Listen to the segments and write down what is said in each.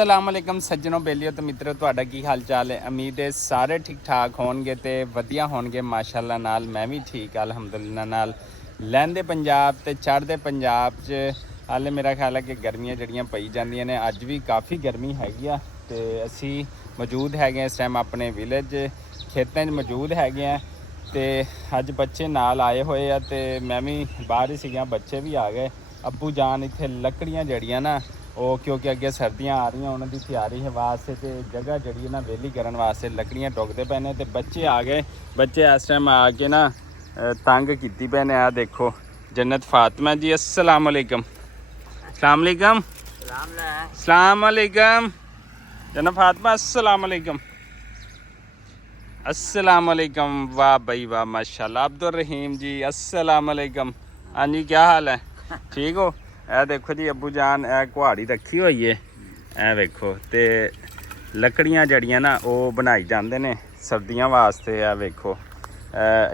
अस्सलाम वालेकुम सज्जनों बेलियो तो मित्रों ਤੁਹਾਡਾ ਕੀ ਹਾਲ ਚਾਲ ਹੈ। ਉਮੀਦ ਹੈ ਸਾਰੇ ਠੀਕ ਠਾਕ ਹੋਣਗੇ ਤੇ ਵਧੀਆ ਹੋਣਗੇ ਮਾਸ਼ਾਅੱਲਾ ਨਾਲ। ਮੈਂ ਵੀ ਠੀਕ ਅਲਹਮਦੁਲਿਲਾ ਨਾਲ। ਲਹਿੰਦੇ ਪੰਜਾਬ ਤੇ ਚੜ੍ਹਦੇ ਪੰਜਾਬ 'ਚ ਹਾਲੇ ਮੇਰਾ ਖਿਆਲ ਹੈ ਕਿ ਗਰਮੀਆਂ ਜਿਹੜੀਆਂ ਪਈ ਜਾਂਦੀਆਂ ਨੇ, ਅੱਜ ਵੀ ਕਾਫੀ ਗਰਮੀ ਹੈਗੀ ਆ। ਤੇ ਅਸੀਂ ਮੌਜੂਦ ਹੈਗੇ ਇਸ ਟਾਈਮ ਆਪਣੇ ਵਿਲੇਜ ਖੇਤਾਂ 'ਚ ਮੌਜੂਦ ਹੈਗੇ ਆ। ਤੇ ਅੱਜ ਬੱਚੇ ਨਾਲ ਆਏ ਹੋਏ ਆ ਤੇ ਮੈਂ ਵੀ ਬਾਹਰ ਹੀ ਸੀਗਾ, ਬੱਚੇ ਵੀ ਆ ਗਏ। ਅੱਬੂ ਜਾਨ ਇੱਥੇ ਲੱਕੜੀਆਂ ਜੜੀਆਂ ਨਾ ਉਹ ਕਿਉਂਕਿ ਅੱਗੇ ਸਰਦੀਆਂ ਆ ਰਹੀਆਂ ਉਹਨਾਂ ਦੀ ਤਿਆਰੀ ਹੈ ਵਾਸਤੇ ਤੇ ਜਗ੍ਹਾ ਜਿਹੜੀ ਨਾ ਵਿਹਲੀ ਕਰਨ ਵਾਸਤੇ ਲੱਕੜੀਆਂ ਟੁੱਕਦੇ ਪਏ ਨੇ। ਤੇ ਬੱਚੇ ਆ ਗਏ, ਬੱਚੇ ਇਸ ਟਾਈਮ ਆ ਕੇ ਨਾ ਤੰਗ ਕੀਤੀ ਪਏ ਨੇ। ਆ ਦੇਖੋ जन्नत फातिमा जी, अस्सलाम वालेकुम। अस्सलाम वालेकुम। अस्सलाम वालेकुम। जन्नत फातिमा अस्सलाम वालेकुम। अस्सलाम वालेकुम। वाह भाई वाह माशाल्लाह। अब्दुल रहीम जी अस्सलाम वालेकुम। हाँ जी, क्या हाल है? ठीक हो? ਇਹ ਦੇਖੋ ਜੀ ਅੱਬੂ ਜਾਨ ਇਹ ਕੁਹਾੜੀ ਰੱਖੀ ਹੋਈ ਹੈ। ਇਹ ਵੇਖੋ ਤੇ ਲੱਕੜੀਆਂ ਜੜੀਆਂ ਨਾ ਉਹ ਬਣਾਈ ਜਾਂਦੇ ਨੇ ਸਰਦੀਆਂ ਵਾਸਤੇ। ਇਹ ਵੇਖੋ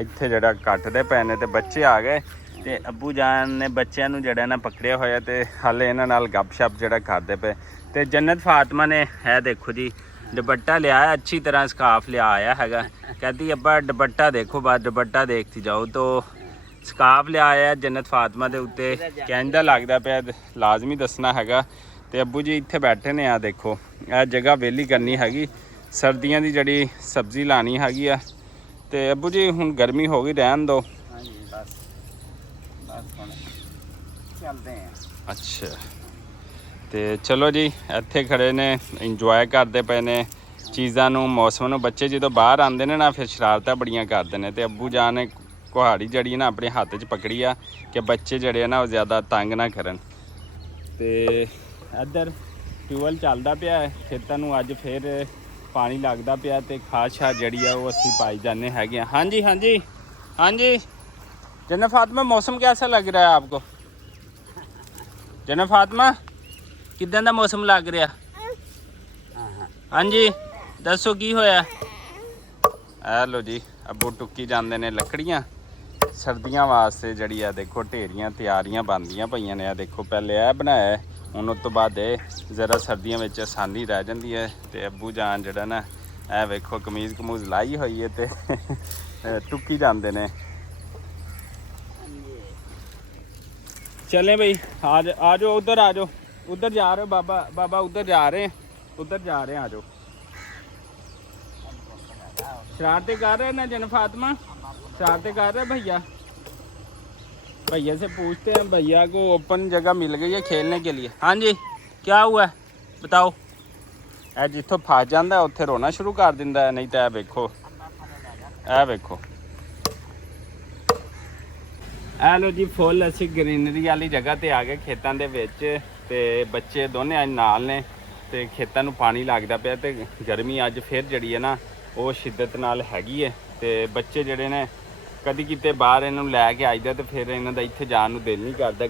ਇੱਥੇ ਜਿਹੜਾ ਕੱਟਦੇ ਪਏ ਨੇ ਤੇ ਬੱਚੇ ਆ ਗਏ ਤੇ ਅੱਬੂ ਜਾਨ ਨੇ ਬੱਚਿਆਂ ਨੂੰ ਜਿਹੜਾ ਨਾ ਪਕੜਿਆ ਹੋਇਆ ਤੇ ਹਾਲੇ ਇਹਨਾਂ ਨਾਲ ਗੱਪਸ਼ਪ ਜਿਹੜਾ ਕਰਦੇ ਪਏ। ਤੇ ਜन्नत फातिमा ने ਇਹ ਦੇਖੋ ਜੀ दुपट्टा लिया है, अच्छी तरह स्काफ लिया आया हैगा। कहती अब्बा दुपट्टा देखो, बात दुपट्टा देखती जाओ। तो स्काफ लिया आया जन्नत फातिमा के उत्ते कहता लगता पाया लाजमी दसना हैगा। तो अब्बू जी इत्थे बैठे ने। आ देखो यह जगह वेली करनी हैगी, सर्दियों की जड़ी सब्जी लानी हैगी आ। तो अब्बू जी हुण गर्मी हो गई, रहन दो। अच्छा तो चलो जी, इत्थे खड़े ने इंजॉय करते पे ने चीज़ों नूं, मौसम नूं। बच्चे जो बाहर आते हैं ना फिर शरारतां बड़ियां करते हैं। तो अब्बू जान ने कुहाड़ी जड़ी ना अपने हाथ च पकड़ी आ कि बच्चे जड़े ना वो ज़्यादा तंग ना करन। ते इधर ट्यूबवैल चलदा पिया है खेतां नूं, अज फिर पानी लगदा पिया ते खाद शाद जड़ी आ वो असीं पाई जाने हैगे। हाँ जी हाँ जी हाँ जी। जन्नत फातिमा मौसम कैसा लग रहा है आपको? जन्नत फातिमा किदां दा मौसम लग रहा? हाँ जी दसो की होया? आ लो जी अब्बू टुक्की जाते ने लकड़ियाँ सर्दियाँ वास्ते जड़ी आ। देखो ढेरियां तैयारियां बनदियां पईयां ने। आ देखो पहले यह बनाया हुण उस तो बाद ज़रा सर्दियों में आसानी रह जाती है। तो अब्बू जान जड़ा ना ए वेखो कमीज़ कमूज़ लाई हुई है तो टुक्की जाते ने। चलें भाई आ जाओ उधर, आ जाओ उधर जा रहे हो बाबा, बाबा उधर जा रहे हैं, उधर जा रहे हैं, आ जाओ। शरारतें कर रहे हैं ना जन्नत फातिमा? शरारतें कर रहे हैं भैया? भैया से पूछते हैं, भैया को ओपन जगह मिल गई है खेलने के लिए। हाँ जी क्या हुआ है बताओ? ए जिथों फस जाता उत्थे रोना शुरू कर दिंदा है। नहीं तो यह वेखो, यह वेखो ए लो जी फुल असी ग्रीनरी वाली जगह ते आ गए खेतों के विच। ते बच्चे दोने अज नाल ने ते खेतों नूं पानी लगदा पिया ते गर्मी अज फिर जड़ी है ना वो शिद्दत नाल हैगी है। ते बच्चे जड़े ने कदी किते बाहर इन्हूं लैके आईदा तो फिर इन्हां दा इत्थे जाण नूं दिल नहीं करदा,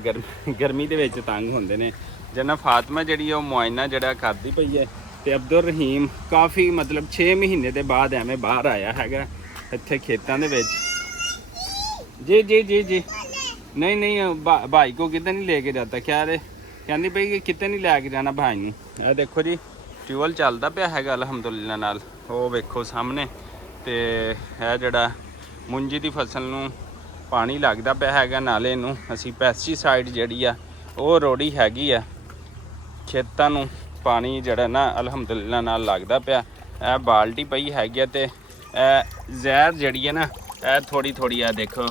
गर्मी दे विच तंग हुंदे ने। जन्नत फातिमा जड़ी है मुआयना जड़ा करदी पई है। ते अब्दुल रहीम काफ़ी मतलब 6 महीने के बाद एवें बाहर आया हैगा इत्थे खेतों दे विच। जी जी जी जी नहीं नहीं भाई को कितने नहीं लेके जाता। क्या रे कहती भाई कि कितने नहीं लैके जाना भाई नूं। यह देखो जी ट्यूबवैल चलदा पिया हैगा अलहमदुलिल्लाह नाल। वो वेखो सामने ते है जड़ा मुंजी की फसल नूं पानी लगदा पिया हैगा। नाले नूं असीं पैस्टीसाइड जड़ी आ वो रोड़ी हैगी आ खेतां नूं। पानी जड़ा ना अलहमदुलिल्लाह नाल लगदा पिया। यह बाल्टी पई हैगी ते जहर जड़ी है ना थोड़ी थोड़ी आ देखो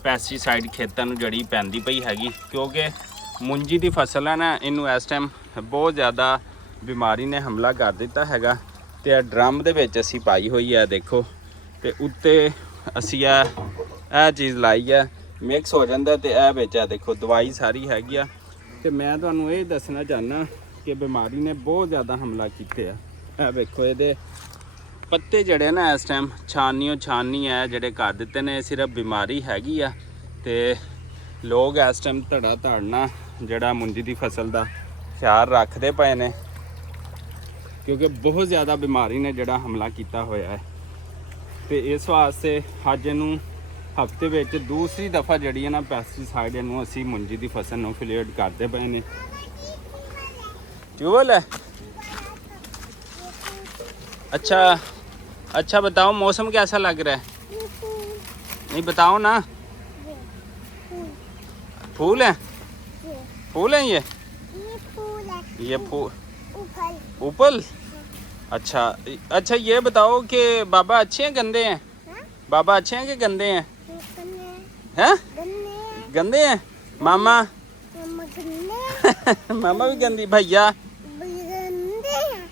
पैस्टीसाइड खेतों नूं जड़ी पैंदी पई हैगी। क्योंकि मुंजी की फसल है ना इनू इस टाइम बहुत ज़्यादा बीमारी ने हमला कर दिता हैगा। तो ड्रम दे विच असीं पाई हुई है देखो। तो उत्ते असीं यह चीज़ लाई है मिक्स हो जाता। तो यह विच देखो दवाई सारी हैगी आ। तो मैं तुहानूं ये दसना चाहना कि बीमारी ने बहुत ज़्यादा हमला किया है। वेखो ये पत्ते जड़े ना इस टाइम छानी है जड़े कर दिते ने, सिर्फ बीमारी हैगी आ। ते लोग इस टाइम धड़ा धड़ना जड़ा मुंजी की फसल का ख्याल रखते पे ने क्योंकि बहुत ज़्यादा बीमारी ने जड़ा हमला किया होया है। तो इस वास्ते अज इनू हफ्ते में दूसरी दफ़ा जड़ी है ना पैस्टीसाइड इनू असी मुंजी की फसल नूं फिलेट करते पे ने। ट्यूबवैल है अच्छा अच्छा, बताओ मौसम कैसा लग रहा है? नहीं बताओ ना। फूल है? फूल है ये? ये फूल उपल। अच्छा अच्छा, ये बताओ कि बाबा अच्छे हैं गंदे हैं? बाबा अच्छे हैं कि गंदे हैं? हैं? गंदे हैं। मामा मामा भी गंदी। भैया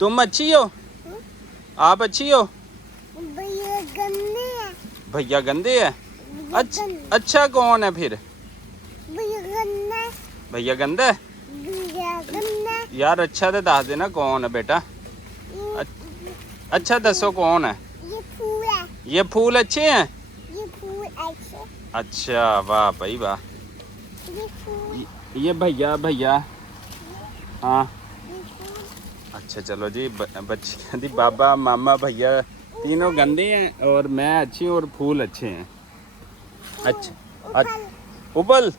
तुम अच्छी हो? आप अच्छी हो? भैया गंदे है। अच्छा अच्छा, कौन है फिर? भैया गंदा है यार। अच्छा तो दस देना कौन है बेटा। अच्छा दसो कौन है? ये फूल अच्छे हैं। अच्छा वाह भाई वाह। ये भैया भैया हाँ। अच्छा चलो जी, बच्ची कहती बाबा मामा भैया तीनों गंदे हैं और मैं अच्छी हूँ और फूल अच्छे हैं। अच्छा उपल।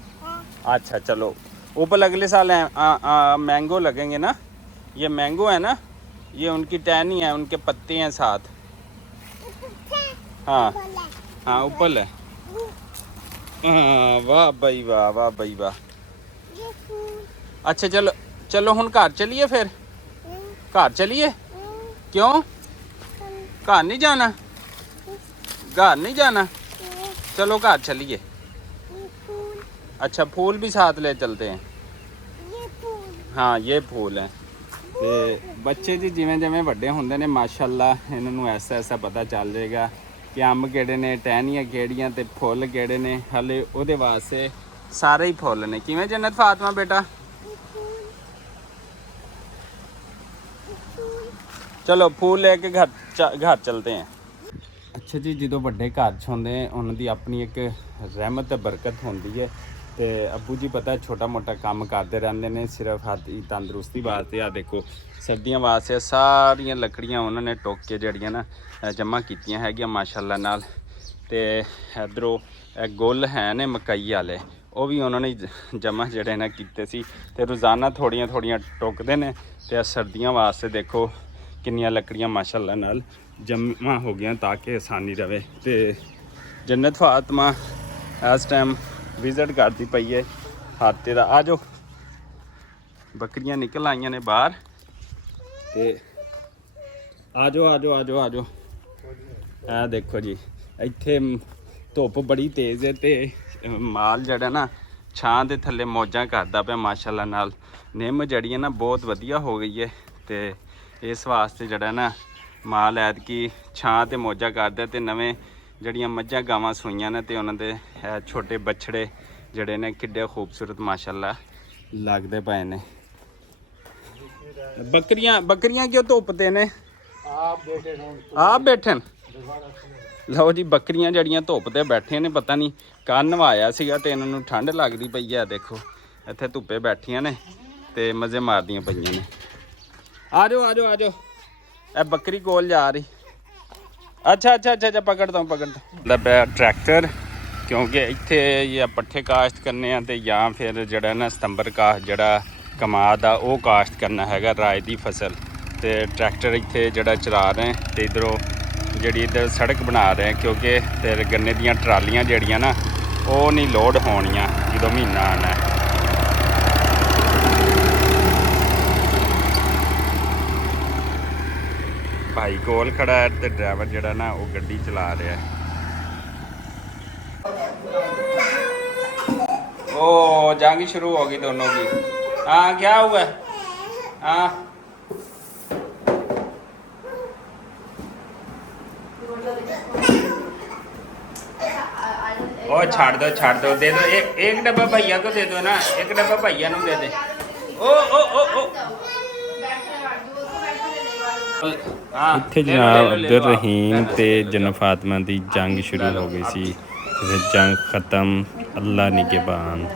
अच्छा चलो, उपल अगले साल है। मैंगो लगेंगे ना। ये मैंगो है ना, ये उनकी टहनी है, उनके पत्ते हैं साथ। हाँ हाँ उपल है। हाँ वाह भाई वाह, वाह भाई वाह। अच्छा चलो चलो, हुन घर चलिए फिर। घर चलिए। क्यों? घर नहीं जाना? घर नहीं जाना? चलो घर चलिए। अच्छा फूल भी साथ ले चलते हैं। हाँ ये फूल है। ਤੇ ਬੱਚੇ ਜੀ ਜਿਵੇਂ ਜਿਵੇਂ ਵੱਡੇ ਹੁੰਦੇ ਨੇ ਮਾਸ਼ਾਅੱਲਾ ਇਹਨਾਂ ਨੂੰ ਐਸਾ ਐਸਾ ਪਤਾ ਚੱਲ ਜਾਏਗਾ ਕਿ ਅੰਬ ਕਿਹੜੇ ਨੇ, ਟਹਿਣੀਆਂ ਕਿਹੜੀਆਂ ਤੇ ਫੁੱਲ ਕਿਹੜੇ ਨੇ। ਹਲੇ ਉਹਦੇ ਵਾਸਤੇ ਸਾਰੇ ਹੀ ਫੁੱਲ ਨੇ। ਕਿਵੇਂ ਜੰਨਤ ਫਾਤਮਾ ਬੇਟਾ? ਚਲੋ ਫੂਲ ਲੈ ਕੇ ਘਰ ਚਲਦੇ हैं। ਅੱਛਾ ਜੀ, ਜਦੋਂ ਵੱਡੇ ਘਰ 'ਚ ਹੁੰਦੇ ਉਹਨਾਂ ਦੀ ਆਪਣੀ ਇੱਕ ਰਹਿਮਤ ਤੇ ਬਰਕਤ ਹੁੰਦੀ ਹੈ। ਤੇ ਅੱਬੂ ਜੀ ਪਤਾ ਛੋਟਾ ਮੋਟਾ ਕੰਮ ਕਰਦੇ ਰਹਿੰਦੇ ਨੇ ਸਿਰਫ ਹੱਥ ਦੀ ਤੰਦਰੁਸਤੀ ਵਾਸਤੇ। ਆ ਦੇਖੋ ਸਰਦੀਆਂ ਵਾਸਤੇ ਸਾਰੀਆਂ ਲੱਕੜੀਆਂ ਉਹਨਾਂ ਨੇ ਟੋਕ ਕੇ ਜਿਹੜੀਆਂ ਨਾ ਜਮ੍ਹਾਂ ਕੀਤੀਆਂ ਹੈਗੀਆਂ ਮਾਸ਼ਾਅੱਲਾ ਨਾਲ। ਤੇ ਇੱਧਰੋਂ ਗੁੱਲ ਹੈ ਨੇ ਮਕਈ ਵਾਲੇ, ਉਹ ਵੀ ਉਹਨਾਂ ਨੇ ਜਮ੍ਹਾਂ ਜਿਹੜੇ ਨਾ ਕੀਤੇ ਸੀ। ਤੇ ਰੋਜ਼ਾਨਾ ਥੋੜੀਆਂ ਥੋੜੀਆਂ ਟੋਕਦੇ ਨੇ। ਤੇ ਸਰਦੀਆਂ ਵਾਸਤੇ ਦੇਖੋ ਕਿੰਨੀਆਂ ਲੱਕੜੀਆਂ ਮਾਸ਼ਾਅੱਲਾ ਨਾਲ ਜਮ੍ਹਾਂ ਹੋ ਗਈਆਂ ਤਾਂ ਕਿ ਆਸਾਨੀ ਰਵੇ। ਤੇ ਜੰਨਤ ਫਾਤਮਾ ਇਸ ਟਾਈਮ ਵਿਜ਼ਿਟ ਕਰਦੀ ਪਈ ਹੈ ਹਾਤੇ ਦਾ। ਆ ਜਾਓ, ਬੱਕਰੀਆਂ ਨਿਕਲ ਆਈਆਂ ਨੇ ਬਾਹਰ। ਤੇ ਆ ਜਾਓ ਆ ਜਾਓ ਆ ਜਾਓ ਆ ਜਾਓ। ਇਹ ਦੇਖੋ ਜੀ, ਇੱਥੇ ਧੁੱਪ ਬੜੀ ਤੇਜ਼ ਹੈ ਤੇ ਮਾਲ ਜਿਹੜਾ ਨਾ ਛਾਂ ਦੇ ਥੱਲੇ ਮੌਜਾਂ ਕਰਦਾ ਪਿਆ ਮਾਸ਼ਾਅੱਲਾ ਨਾਲ। ਨਿੰਮ ਜਿਹੜੀ ਹੈ ਨਾ ਬਹੁਤ ਵਧੀਆ ਹੋ ਗਈ ਹੈ ਤੇ ਇਸ ਵਾਸਤੇ ਜਿਹੜਾ ਨਾ ਮਾਲ ਐਤਕੀ ਛਾਂ ਤੇ ਮੌਜਾਂ ਕਰਦਾ। ਤੇ ਨਵੇਂ ਜਿਹੜੀਆਂ ਮੱਝਾਂ ਗਾਵਾਂ ਸੂਈਆਂ ਨੇ ਤੇ ਉਹਨਾਂ ਦੇ ਛੋਟੇ ਬੱਛੜੇ ਜਿਹੜੇ ਨੇ ਕਿੱਡੇ ਖੂਬਸੂਰਤ ਮਾਸ਼ਾਅੱਲਾ ਲੱਗਦੇ ਪਏ ਨੇ। ਬੱਕਰੀਆਂ ਕਿਉਂ ਧੁੱਪ ਤੇ ਨੇ? ਆਪ ਬੈਠੇ ਨੇ। ਲਓ ਜੀ, ਬੱਕਰੀਆਂ ਜਿਹੜੀਆਂ ਧੁੱਪ ਤੇ ਬੈਠੀਆਂ ਨੇ, ਪਤਾ ਨਹੀਂ ਕੱਲ੍ਹ ਨਵਾਇਆ ਸੀਗਾ ਤੇ ਇਹਨਾਂ ਨੂੰ ਠੰਡ ਲੱਗਦੀ ਪਈ ਹੈ। ਦੇਖੋ ਇੱਥੇ ਧੁੱਪੇ ਬੈਠੀਆਂ ਨੇ ਤੇ ਮਜ਼ੇ ਮਾਰਦੀਆਂ ਪਈਆਂ ਨੇ। ਆ ਜਾਓ ਆ ਜਾਓ ਆ ਜਾਓ। ਇਹ ਬੱਕਰੀ ਕੋਲ ਜਾ ਰਹੀ। अच्छा अच्छा अच्छा अच्छा, पकड़ता हूँ मतलब ट्रैक्टर, क्योंकि इत्थे ये पट्ठे काश्त करने ते या फिर जड़ा ना सतंबर काश्त जड़ा कमाद आ वो काश्त करना हैगा राई दी फसल। तो ट्रैक्टर इत्थे जड़ा चला रहे हैं ते इधरों जड़ी इधर सड़क बना रहे हैं क्योंकि फिर गन्ने दियाँ ट्रालियाँ जड़ियाँ ना वो नहीं लोड होनियाँ जो महीना आना है। भाई कोल खड़ा है तो ड्राइवर जड़ा ना वो गड्डी चला रहा है। ओ जंग शुरू हो गई दोनों की। हाँ क्या हुआ? हाँ ओ छाड़ दो दे दो। एक डब्बा भैया को दे दो ना, एक डब्बा भैया को दे दे। ओ ओ ओ ओ ਇੱਥੇ ਜਨਾਬ ਅਬਦੁਲ ਰਹੀਮ ਤੇ ਜੰਨਤ ਫਾਤਮਾ ਦੀ ਜੰਗ ਸ਼ੁਰੂ ਹੋ ਗਈ ਸੀ ਤੇ ਫਿਰ ਜੰਗ ਖਤਮ। ਅੱਲਾ ਨਿਗਹਿਬਾਨ।